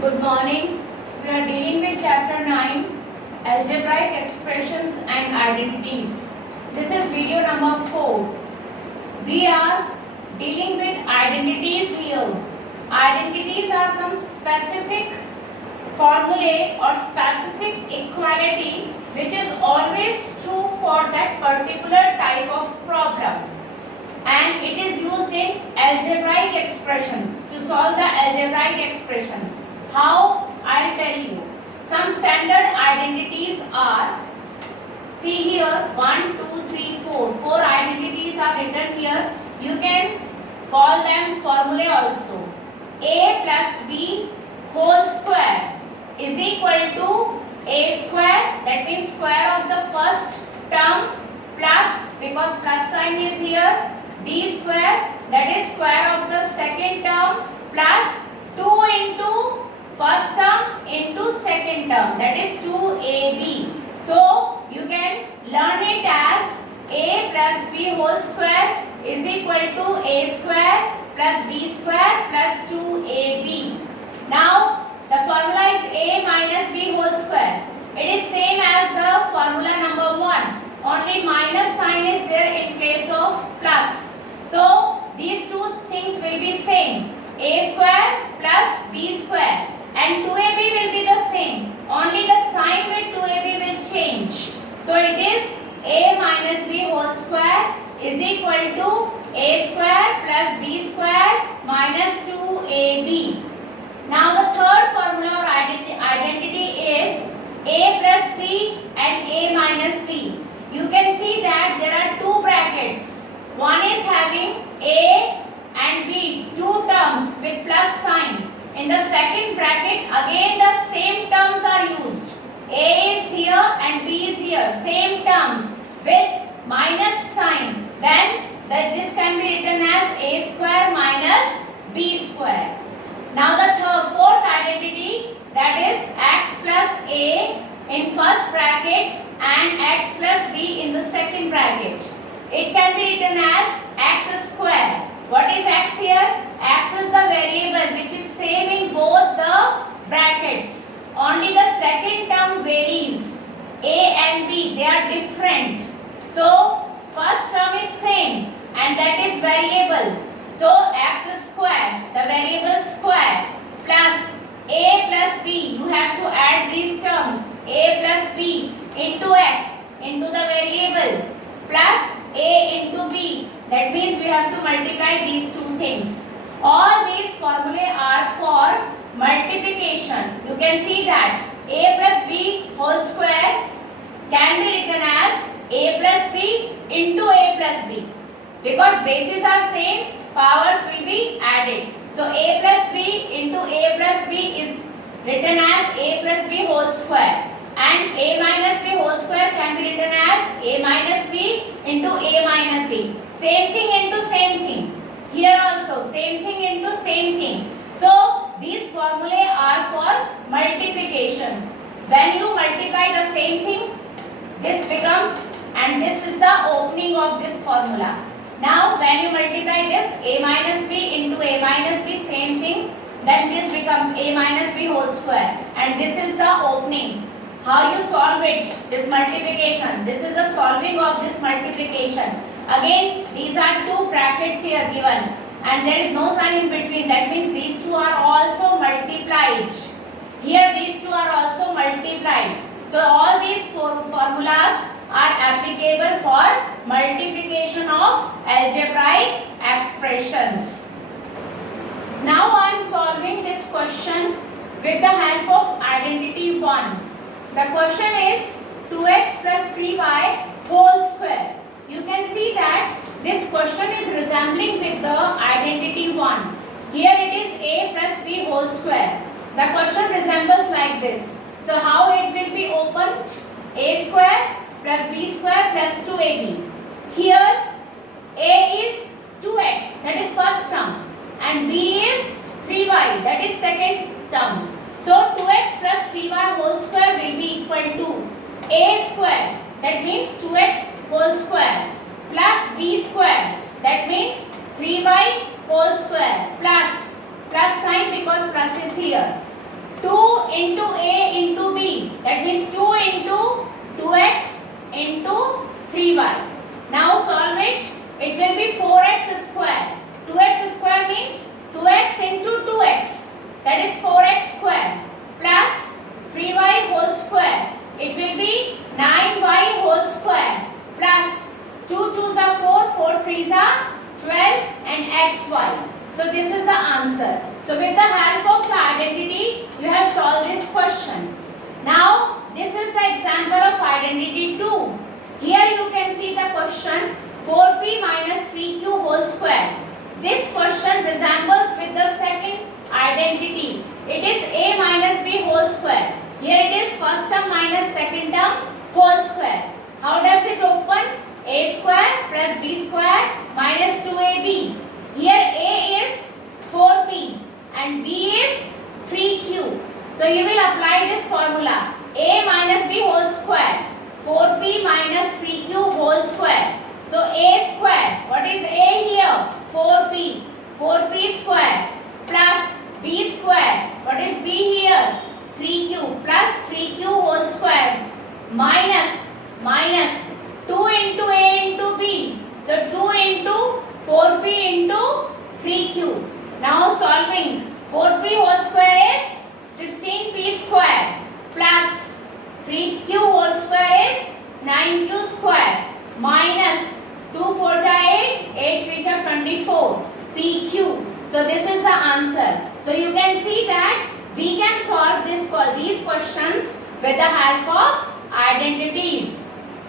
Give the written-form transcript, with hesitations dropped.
Good morning. We are dealing with chapter 9, algebraic expressions and identities. This is video number 4. We are dealing with identities here. Identities are some specific formulae or specific equality which is always true for that particular type of problem. And it is used in algebraic expressions to solve the algebraic expressions. How? I'll tell you. Some standard identities are, see here, 1, 2, 3, 4. 4 identities are written here. You can call them formulae also. A plus B whole square is equal to A square, that means square of the first term, plus, because plus sign is here, B square, that is square of the second term, plus 2 into first term into second term, that is 2AB. So you can learn it as A plus B whole square is equal to A square plus B square plus 2AB. Now the formula is A minus B whole square. It is same as the formula number 1. Only minus sign is there in place of plus. So these two things will be same. A square plus B square. And 2AB will be the same. Only the sign with 2AB will change. So it is A minus B whole square is equal to A square plus B square minus 2AB. Now the third formula or identity is A plus B and A minus B. You can see that there are two brackets. One is having A and B, two terms with plus sign. In the second bracket, again the same terms are used. A is here and B is here, same terms with minus sign. Then this can be written as A square minus B square. Now the fourth identity, that is x plus A in first bracket and x plus B in the second bracket. It can be written as x square. What is x here? X is the variable which is same in both the brackets. Only the second term varies. A and B, they are different. So first term is same and that is variable. So x square, the variable square, plus A plus B, you have to add these terms. A plus B into x into the variable plus A into B. That means we have to multiply these two things. All these formulae are for multiplication. You can see that A plus B whole square can be written as A plus B into A plus B. Because bases are same, powers will be added. So A plus B into A plus B is written as A plus B whole square. And A minus B whole square can be written as A minus B into A minus B. Same thing into same thing. Here also same thing into same thing. So these formulae are for multiplication. When you multiply the same thing, this becomes, and this is the opening of this formula. Now when you multiply this A minus B into A minus B, same thing, then this becomes A minus B whole square. And this is the opening. How you solve it, this multiplication. This is the solving of this multiplication. Again, these are two brackets here given and there is no sign in between. That means these two are also multiplied. Here these two are also multiplied. So all these four formulas are applicable for multiplication of algebraic expressions. Now I am solving this question with the help of identity 1. The question is 2x plus 3y whole square. You can see that this question is resembling with the identity 1. Here it is A plus B whole square. The question resembles like this. So how it will be opened? A square plus B square plus 2AB. Here A is 2x, that is first term, and B is 3y, that is second term. So 2x plus 3y whole square will be equal to A square, that means 2x whole square, plus B square, that means 3y whole square, plus sign because plus is here, into A into B. That means 2 into 2x into 3y. Now solve it. It will be 4x square. 2x square means 2x into 2x. That is 4x square plus 3y whole square. It will be 9y whole square plus 2 2s are 4, 4 3s are 12 and xy. So this is the answer. So with the help of the identity, you have solved this question. Now this is the example of identity 2. Here you can see the question 4p minus 3q whole square. This question resembles with the second identity. It is a minus b whole square. Here it is first term minus second term whole square. How does it open? A square plus b square minus 2ab. Here a is 4p and b is 3q. So you will apply this formula. A minus b whole square. 4p minus 3q whole square. So a square. What is a here? 4p. 4p square plus b square. What is b here? 3q plus 3q whole square minus 2 into a into b. So 2 into 4p into 3q. Now solving 4p whole square is 16p square plus 3q whole square is 9q square minus 2 4s are 8, 8 3s are 24 pq. So this is the answer. So you can see that we can solve these questions with the help of identities.